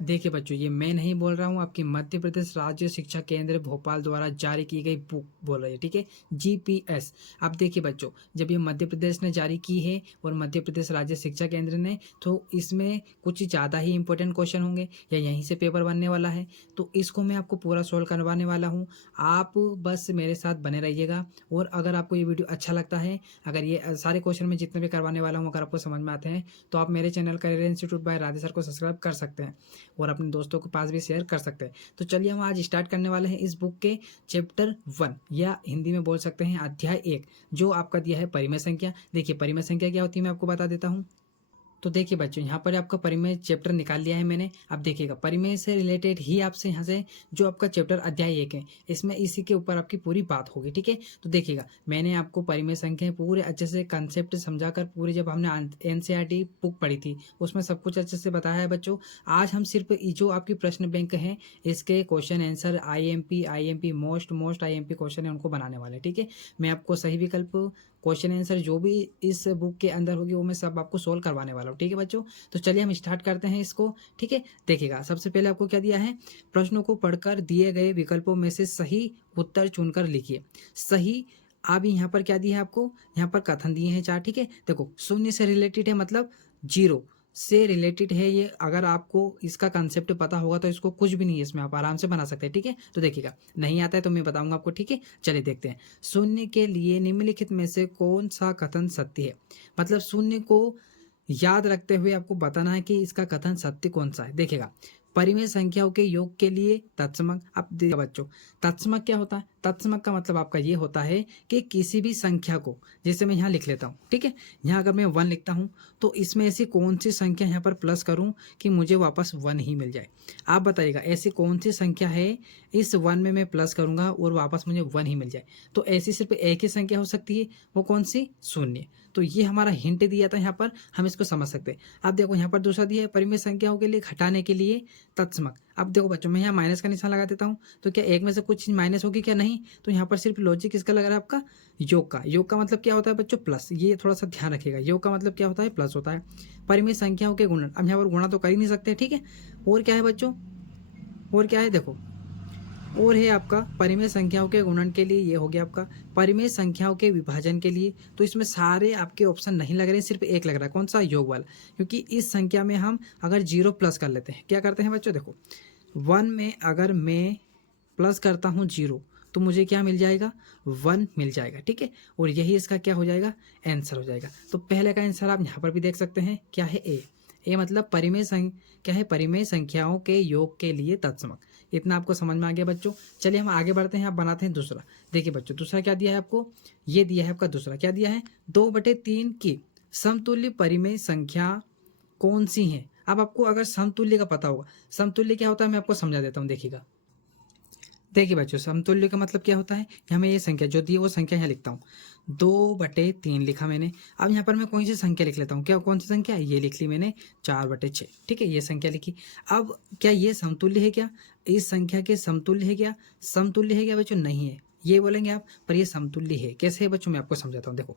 देखिए बच्चों, ये मैं नहीं बोल रहा हूँ, आपकी मध्य प्रदेश राज्य शिक्षा केंद्र भोपाल द्वारा जारी की गई बुक बोल रही है, ठीक है, जीपीएस। अब देखिए बच्चों, जब ये मध्य प्रदेश ने जारी की है और मध्य प्रदेश राज्य शिक्षा केंद्र ने, तो इसमें कुछ ज़्यादा ही इंपॉर्टेंट क्वेश्चन होंगे या यहीं से पेपर बनने वाला है, तो इसको मैं आपको पूरा सोल्व करवाने वाला हूँ। आप बस मेरे साथ बने रहिएगा। और अगर आपको ये वीडियो अच्छा लगता है, अगर ये सारे क्वेश्चन मैं जितने भी करवाने वाला हूँ अगर आपको समझ में आते हैं, तो आप मेरे channel career institute by Radhe sir को सब्सक्राइब कर सकते हैं और अपने दोस्तों के पास भी शेयर कर सकते हैं। तो चलिए हम आज स्टार्ट करने वाले हैं इस बुक के चैप्टर 1, या हिंदी में बोल सकते हैं अध्याय 1, जो आपका दिया है परिमेय संख्या। देखिए परिमेय संख्या क्या होती है मैं आपको बता देता हूँ। तो देखिए बच्चों, यहाँ पर आपका परिमेय चैप्टर निकाल लिया है मैंने। अब देखिएगा, परिमेय से रिलेटेड ही आपसे यहाँ से जो आपका चैप्टर अध्याय 1 है, इसमें इसी के ऊपर आपकी पूरी बात होगी, ठीक है। तो देखिएगा, मैंने आपको परिमेय संख्या पूरे अच्छे से कंसेप्ट समझाकर, पूरी जब हमने एनसीईआरटी बुक पढ़ी थी उसमें सब कुछ अच्छे से बताया है बच्चों। आज हम सिर्फ जो आपकी प्रश्न बैंक है, इसके question answer IMP most IMP question है उनको बनाने वाले, ठीक है। मैं आपको सही विकल्प, क्वेश्चन आंसर जो भी इस बुक के अंदर होगी वो मैं सब आपको सोल्व करवाने वाला हूँ, ठीक है बच्चों। तो चलिए हम स्टार्ट करते हैं इसको, ठीक है। देखिएगा, सबसे पहले आपको क्या दिया है, प्रश्नों को पढ़कर दिए गए विकल्पों में से सही उत्तर चुनकर लिखिए। सही, अब यहाँ पर क्या दिया है आपको, यहाँ पर कथन दिए हैं 4, ठीक है। देखो, शून्य से रिलेटेड है, मतलब जीरो से रिलेटेड है ये। अगर आपको इसका कंसेप्ट पता होगा तो इसको कुछ भी नहीं है, इसमें आप आराम से बना सकते हैं, ठीक है। तो देखिएगा, नहीं आता है तो मैं बताऊंगा आपको, ठीक है। चलिए देखते हैं। शून्य के लिए निम्नलिखित में से कौन सा कथन सत्य है, मतलब शून्य को याद रखते हुए आपको बताना है कि इसका कथन सत्य कौन सा है। देखिएगा, परिमेय संख्याओं के योग के लिए तत्समक। अब देखिए बच्चों, तत्समक क्या होता है, तत्समक का मतलब आपका ये होता है कि किसी भी संख्या को, जैसे मैं यहाँ लिख लेता हूँ, ठीक है, यहाँ अगर मैं 1 लिखता हूँ तो इसमें ऐसी कौन सी संख्या यहाँ पर प्लस करूँ कि मुझे वापस 1 ही मिल जाए। आप बताइएगा, ऐसी कौन सी संख्या है इस 1 में मैं प्लस करूँगा और वापस मुझे 1 ही मिल जाए। तो ऐसी सिर्फ एक ही संख्या हो सकती है, वो कौन सी, शून्य। तो ये हमारा हिंट दिया था यहाँ पर, हम इसको समझ सकते हैं। अब देखो यहाँ पर दूसरा दिया है, परिमेय संख्याओं के लिए घटाने के लिए तत्समक। अब देखो बच्चों, मैं यहाँ माइनस का निशान लगा देता हूँ, तो क्या एक में से कुछ माइनस होगी, क्या नहीं। तो यहाँ पर सिर्फ लॉजिक किसका लग रहा है आपका, योग का। योग का मतलब क्या होता है बच्चों, प्लस। ये थोड़ा सा ध्यान रखिएगा, योग का मतलब क्या होता है, प्लस होता है। परिमेय संख्याओं के गुणन, अब यहाँ पर गुणा तो कर ही नहीं सकते, ठीक है। और क्या है बच्चों, और क्या है, देखो, और है आपका परिमेय संख्याओं के गुणन के लिए, ये हो गया आपका परिमेय संख्याओं के विभाजन के लिए। तो इसमें सारे आपके ऑप्शन नहीं लग रहे, सिर्फ एक लग रहा है, कौन सा, योग वाला। क्योंकि इस संख्या में हम अगर 0 प्लस कर लेते हैं, क्या करते हैं बच्चों, देखो 1 में अगर मैं प्लस करता हूँ 0, तो मुझे क्या मिल जाएगा, 1 मिल जाएगा, ठीक है। और यही इसका क्या हो जाएगा, आंसर हो जाएगा। तो पहले का आंसर आप यहाँ पर भी देख सकते हैं, क्या है, ए मतलब परिमेय क्या है, परिमेय संख्याओं के योग के लिए तत्समक। इतना आपको समझ में आ गया बच्चों। चलिए हम आगे बढ़ते हैं, आप बनाते हैं दूसरा। देखिए बच्चों, दूसरा क्या दिया है आपको, ये दिया है आपका दूसरा, क्या दिया है, 2/3 की समतुल्य परिमेय संख्या कौन सी है। अब आपको अगर समतुल्य का पता होगा, समतुल्य क्या होता है मैं आपको समझा देता हूँ। देखिएगा, देखिए बच्चों, समतुल्य का मतलब क्या होता है, यहाँ मैं ये संख्या जो दी है वो संख्या यहाँ लिखता हूँ, 2/3 लिखा मैंने। अब यहाँ पर मैं कोई सी संख्या लिख लेता हूँ, क्या कौन सी संख्या, ये लिख ली मैंने, 4/6, ठीक है, ये संख्या लिखी। अब क्या ये समतुल्य है, क्या इस संख्या के समतुल्य है, क्या समतुल्य है क्या बच्चों, नहीं है, ये बोलेंगे आप, पर ये समतुल्य है। कैसे है बच्चों, मैं आपको समझाता हूँ। देखो,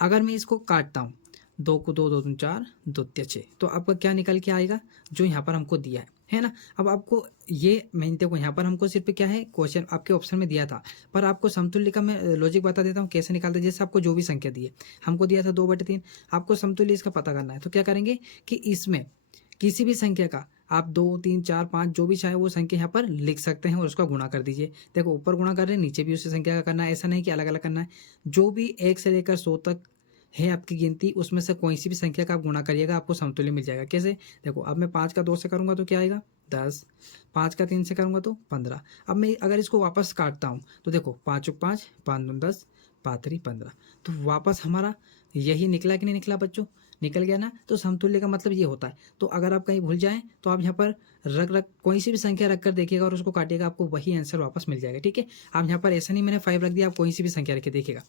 अगर मैं इसको काटता हूँ, 2 को 2, 2 दूनी 4, 2 तिया 6, तो आपका क्या निकल के आएगा, जो यहाँ पर हमको दिया है ना। अब आपको ये मैं देखो, यहाँ पर हमको सिर्फ क्या है, क्वेश्चन आपके ऑप्शन में दिया था, पर आपको समतुल्य का मैं लॉजिक बता देता हूँ कैसे निकालते हैं। जैसे आपको जो भी संख्या दी है, हमको दिया था 2/3, आपको समतुल्य इसका पता करना है। तो क्या करेंगे कि इसमें किसी भी संख्या का आप 2, 3, 4, 5 जो भी चाहे वो संख्या यहाँ पर लिख सकते हैं और उसका गुणा कर दीजिए। देखो, ऊपर गुणा कर रहे हैं, नीचे भी उसी संख्या का करना है, ऐसा नहीं कि अलग अलग करना है। जो भी 1 से लेकर 100 तक है आपकी गिनती, उसमें से कोई सी भी संख्या का आप गुणा करिएगा, आपको समतुल्य मिल जाएगा। कैसे, देखो, अब मैं 5 का 2 से करूंगा तो क्या आएगा, 10, 5 का 3 से करूंगा तो 15। अब मैं अगर इसको वापस काटता हूँ तो देखो, 5 5, 5 दूनी 10, 5 3 15, तो वापस हमारा यही निकला कि नहीं निकला बच्चों, निकल गया ना। तो समतुल्य का मतलब ये होता है। तो अगर आप कहीं भूल जाएं तो आप यहाँ पर रख कोई सी भी संख्या रख कर देखिएगा और उसको काटिएगा, आपको वही आंसर वापस मिल जाएगा, ठीक है। आप यहाँ पर ऐसा नहीं मैंने 5 रख दिया, आप कोई सी भी संख्या रख के देखिएगा।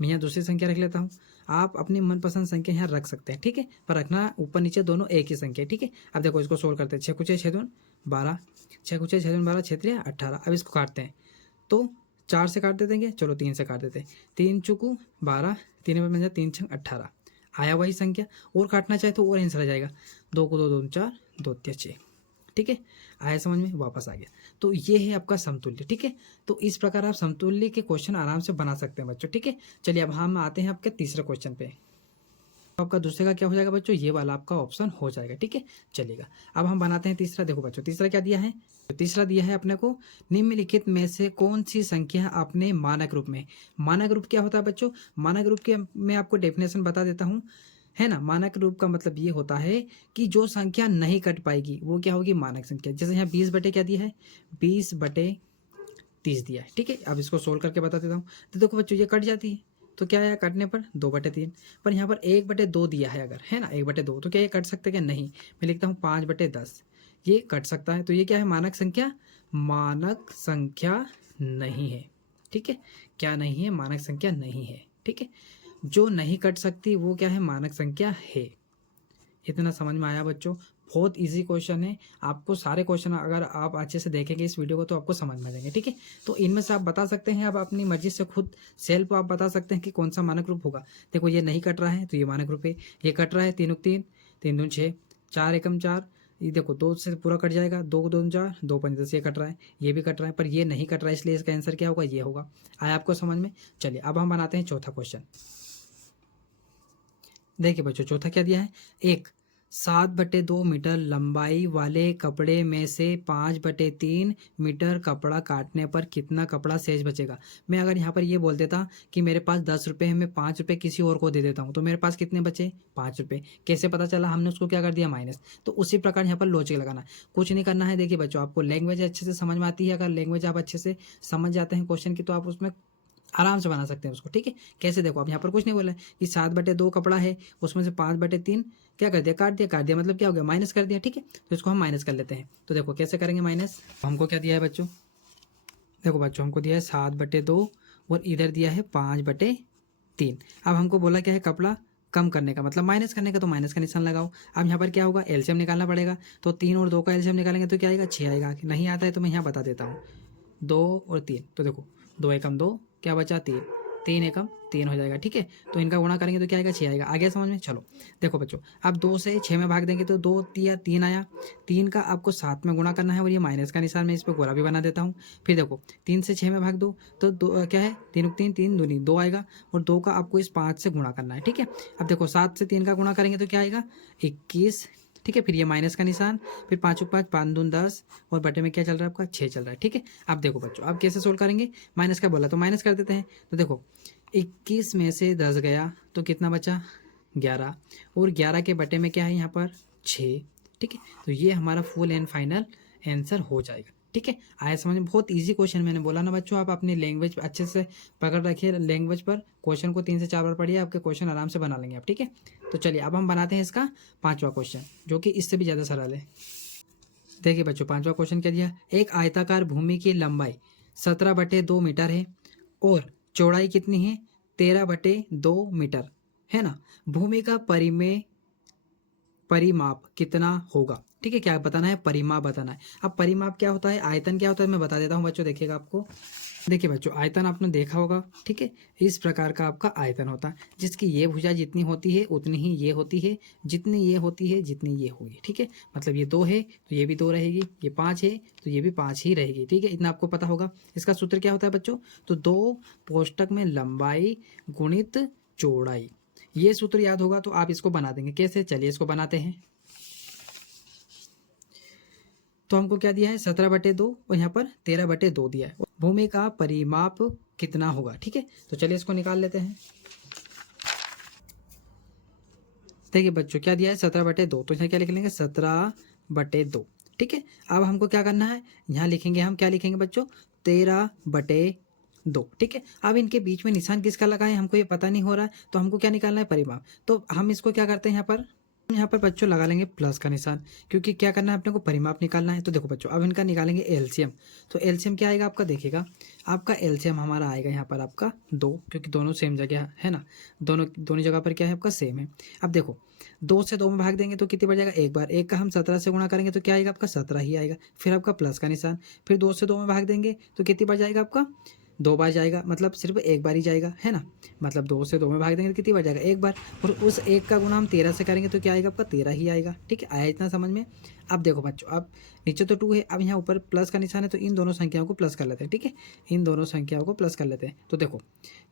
मैं यहाँ दूसरी संख्या रख लेता हूँ, आप अपनी मनपसंद संख्या यहाँ रख सकते हैं, ठीक है, पर रखना ऊपर नीचे दोनों एक ही संख्या, ठीक है। अब देखो, इसको सोल्व करते हैं, 6 कुछ 6 दून 12, 6 कुछ 6 दून 12, 6 3 18। अब इसको काटते हैं, तो 4 से काट दे देंगे, चलो 3 से काट देते हैं, 3 चुकू 12, 3 में बन जाए 3 छंग 18, आया वही संख्या। और काटना चाहे तो और आंसर आ जाएगा, 2 को 2 दूनी 4, 2 तिया 6, ठीक है, आया समझ में, वापस आ गया। तो ये है आपका समतुल्य, ठीक है। तो इस प्रकार आप समतुल्य के क्वेश्चन आराम से बना सकते हैं बच्चों, ठीक है। चलिए अब हम आते हैं आपके तीसरे क्वेश्चन पे। तो आपका दूसरे का क्या हो जाएगा बच्चों, ये वाला आपका ऑप्शन हो जाएगा, ठीक है। चलेगा, अब हम बनाते हैं तीसरा। देखो बच्चों तीसरा क्या दिया है, तो तीसरा दिया है अपने को, निम्नलिखित में से कौन सी संख्या अपने मानक रूप में। मानक रूप क्या होता है बच्चों, मानक रूप के मैं आपको डेफिनेशन बता देता हूँ, है ना। मानक रूप का मतलब ये होता है कि जो संख्या नहीं कट पाएगी वो क्या होगी, मानक संख्या। जैसे यहाँ 20 बटे क्या दिया है, 20 बटे 30 दिया है, ठीक है। अब इसको सोल्व करके बता देता हूँ। तो देखो बच्चों ये कट जाती है, तो क्या है कटने पर 2/3, पर यहाँ पर 1/2 दिया है अगर, है ना, 1/2, तो क्या ये कट सकते क्या, नहीं। मैं लिखता हूँ 5/10, ये कट सकता है। तो ये क्या है, मानक संख्या, मानक संख्या नहीं है, ठीक है। क्या नहीं है, मानक संख्या नहीं है, ठीक है। जो नहीं कट सकती वो क्या है, मानक संख्या है। इतना समझ में आया बच्चों, बहुत इजी क्वेश्चन है। आपको सारे क्वेश्चन अगर आप अच्छे से देखेंगे इस वीडियो को तो आपको समझ में आ जाएंगे, ठीक है। तो इनमें से आप बता सकते हैं, आप अपनी मर्जी से खुद सेल्फ आप बता सकते हैं कि कौन सा मानक रूप होगा। देखो ये नहीं कट रहा है तो ये मानक रूप है, ये कट रहा है 3 × 3, 3 दूनी 6, 4 एकम 4, ये देखो 2 से पूरा कट जाएगा, 2 × 2 = 4, 2 × 5 = 10, ये कट रहा है, ये भी कट रहा है, पर ये नहीं कट रहा है, इसलिए इसका आंसर क्या होगा, ये होगा। आया आपको समझ में। चलिए अब हम बनाते हैं चौथा क्वेश्चन। देखिए बच्चों चौथा क्या दिया है, एक 7/2 मीटर लंबाई वाले कपड़े में से 5/3 मीटर कपड़ा काटने पर कितना कपड़ा शेष बचेगा। मैं अगर यहाँ पर ये बोल देता कि मेरे पास 10 रुपये है, मैं 5 रुपये किसी और को दे देता हूँ, तो मेरे पास कितने बचे, 5 रुपये। कैसे पता चला, हमने उसको क्या कर दिया, माइनस। तो उसी प्रकार यहाँ पर लॉजिक लगाना, कुछ नहीं करना है। देखिए बच्चों आपको लैंग्वेज अच्छे से समझ में आती है, अगर लैंग्वेज आप अच्छे से समझ जाते हैं क्वेश्चन की, तो आप उसमें आराम से बना सकते हैं उसको, ठीक है। कैसे, देखो अब यहाँ पर कुछ नहीं बोला है कि 7/2 कपड़ा है, उसमें से 5/3 क्या कर दिया, काट दिया, काट दिया मतलब क्या हो गया, माइनस कर दिया, ठीक है। तो इसको हम माइनस कर लेते हैं। तो देखो कैसे करेंगे माइनस, हमको क्या दिया है बच्चों, देखो बच्चों हमको दिया है 7/2 और इधर दिया है 5/3। अब हमको बोला क्या है, कपड़ा कम करने का मतलब माइनस करने का, तो माइनस का निशान लगाओ। अब यहाँ पर क्या होगा, एलसीएम निकालना पड़ेगा, तो 3 और 2 का एलसीएम निकालेंगे तो क्या आएगा, 6 आएगा। नहीं आता है तो मैं यहाँ बता देता हूँ, 2 और 3, तो देखो 2 एकम 2, क्या बचा 3, 3 एकम 3 हो जाएगा, ठीक है। तो इनका गुणा करेंगे तो क्या आएगा, 6 आएगा। आ गया समझ में। चलो देखो बच्चों, अब 2 से 6 में भाग देंगे तो 2 या 3 आया, 3 का आपको 7 में गुणा करना है, और ये माइनस का निशान मैं इस पर गोला भी बना देता हूँ। फिर देखो 3 से 6 में भाग दो तो क्या है, 3 × 3 3 दूनी 2 आएगा, और 2 का आपको इस 5 से गुणा करना है, ठीक है। अब देखो 7 से 3 का गुणा करेंगे तो क्या आएगा, 21, ठीक है। फिर ये माइनस का निशान, फिर 5 × 5 5 दूनी 10, और बटे में क्या चल रहा है आपका, 6 चल रहा है, ठीक है। अब देखो बच्चों अब कैसे सोल्व करेंगे, माइनस का बोला तो माइनस कर देते हैं। तो देखो 21 में से 10 गया तो कितना बचा, 11, और 11 के बटे में क्या है यहाँ पर, 6, ठीक है। तो ये हमारा फुल एंड फाइनल आंसर हो जाएगा, ठीक है। आया समझ में, बहुत इजी क्वेश्चन, मैंने बोला ना बच्चों, आप अपनी लैंग्वेज अच्छे से पकड़ रखिए, लैंग्वेज पर क्वेश्चन को 3 से 4 बार पढ़िए, आपके क्वेश्चन आराम से बना लेंगे आप, ठीक है। तो चलिए अब हम बनाते हैं इसका 5वां क्वेश्चन, जो कि इससे भी ज़्यादा सरल है। देखिए बच्चों 5वां क्वेश्चन क्या दिया, एक आयताकार भूमि की लंबाई 17/2 मीटर है और चौड़ाई कितनी है, 13/2 मीटर, है ना। भूमि का परिमाप कितना होगा, ठीक है। क्या बताना है, परिमाप बताना है। अब परिमाप क्या होता है, आयतन क्या होता है, मैं बता देता हूँ बच्चों, देखिएगा आपको। देखिए बच्चों आयतन आपने देखा होगा, ठीक है। इस प्रकार का आपका आयतन होता है, जिसकी ये भुजा जितनी होती है उतनी ही ये होती है, जितनी ये होती है जितनी ये होगी, ठीक है। मतलब ये 2 है तो ये भी 2 रहेगी, ये 5 है तो ये भी 5 ही रहेगी, ठीक है। इतना आपको पता होगा। इसका सूत्र क्या होता है बच्चों, तो 2 कोष्टक में लंबाई गुणित चौड़ाई, ये सूत्र याद होगा तो आप इसको बना देंगे। कैसे, चलिए इसको बनाते हैं। तो हमको क्या दिया है, 17/2 और यहाँ पर 13/2 दिया है। भूमि का परिमाप कितना होगा, ठीक है। तो चलिए इसको निकाल लेते हैं। देखिए बच्चों क्या दिया है, 17/2, तो यहाँ क्या लिख लेंगे, 17/2, ठीक है। अब हमको क्या करना है, यहाँ लिखेंगे हम, क्या लिखेंगे बच्चों, 13/2, ठीक है। अब इनके बीच में निशान किसका लगा है, हमको ये पता नहीं हो रहा है, तो हमको क्या निकालना है, परिमाप। तो हम इसको क्या करते हैं, यहाँ पर बच्चों लगा लेंगे प्लस का निशान, क्योंकि क्या करना है अपने को, परिमाप निकालना है। तो देखो बच्चों अब इनका निकालेंगे एलसीएम। तो एलसीएम क्या आएगा आपका, देखिएगा आपका एलसीएम हमारा आएगा यहाँ पर आपका 2, क्योंकि दोनों सेम जगह है ना, दोनों जगह पर क्या है आपका सेम है। अब देखो 2 से 2 में भाग देंगे तो कितनी बढ़ जाएगा, एक बार, एक का हम 17 से गुणा करेंगे तो क्या आएगा आपका, 17 ही आएगा। फिर आपका प्लस का निशान, फिर 2 से 2 में भाग देंगे तो कितनी बढ़ जाएगा आपका, 2 बार जाएगा, मतलब सिर्फ एक बार ही जाएगा, है ना। मतलब 2 से 2 में भाग देंगे तो कितनी बार जाएगा, एक बार। और उस 1 का गुणा हम 13 से करेंगे तो क्या आएगा आपका, 13 ही आएगा। ठीक है, आया इतना समझ में। अब देखो बच्चों, अब नीचे तो 2 है, अब यहाँ ऊपर प्लस का निशान है, तो इन दोनों संख्याओं को प्लस कर लेते हैं। ठीक है, इन दोनों संख्याओं को प्लस कर लेते हैं। तो देखो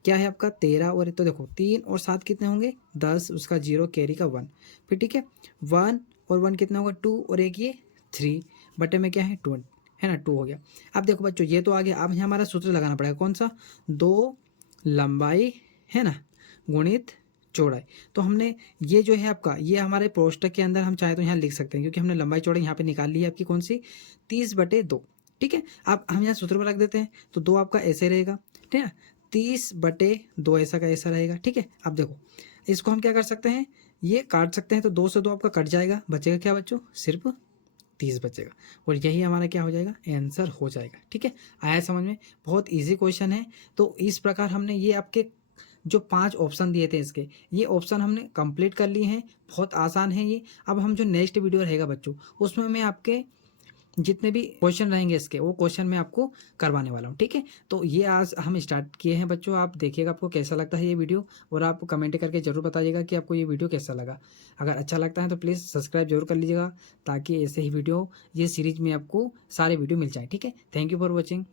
क्या है आपका 13 और तो देखो 3 और 7 कितने होंगे, 10, उसका 0 कैरी का 1, फिर ठीक है 1 और 1 कितना होगा 2, और एक ये 3 बटे में क्या है 2, है ना, 2 हो गया। अब देखो बच्चों ये तो आ गया, अब यहाँ हमारा सूत्र लगाना पड़ेगा, कौन सा, 2 लंबाई, है ना, गुणित चौड़ाई। तो हमने ये जो है आपका, ये हमारे कोष्ठक के अंदर हम चाहे तो यहाँ लिख सकते हैं, क्योंकि हमने लंबाई चौड़ाई यहाँ पे निकाल ली है आपकी, कौन सी, 30/2। ठीक है, अब हम यहाँ सूत्र में रख देते हैं, तो 2 आपका ऐसे रहेगा, ठीक है, 30/2 ऐसा का ऐसा रहेगा। ठीक है, अब देखो इसको हम क्या कर सकते हैं, ये काट सकते हैं, तो 2 से 2 आपका कट जाएगा, बचेगा क्या बच्चों, सिर्फ 30 बचेगा, और यही हमारा क्या हो जाएगा, आंसर हो जाएगा। ठीक है, आया समझ में, बहुत इजी क्वेश्चन है। तो इस प्रकार हमने ये आपके जो 5 ऑप्शन दिए थे इसके, ये ऑप्शन हमने कंप्लीट कर लिए हैं, बहुत आसान है ये। अब हम जो नेक्स्ट वीडियो रहेगा बच्चों, उसमें मैं आपके जितने भी क्वेश्चन रहेंगे इसके, वो क्वेश्चन मैं आपको करवाने वाला हूँ। ठीक है, तो ये आज हम स्टार्ट किए हैं बच्चों, आप देखिएगा आपको कैसा लगता है ये वीडियो, और आप कमेंट करके ज़रूर बताइएगा कि आपको ये वीडियो कैसा लगा। अगर अच्छा लगता है तो प्लीज़ सब्सक्राइब जरूर कर लीजिएगा, ताकि ऐसे ही वीडियो, ये सीरीज में आपको सारे वीडियो मिल जाए। ठीक है, थैंक यू फॉर वॉचिंग।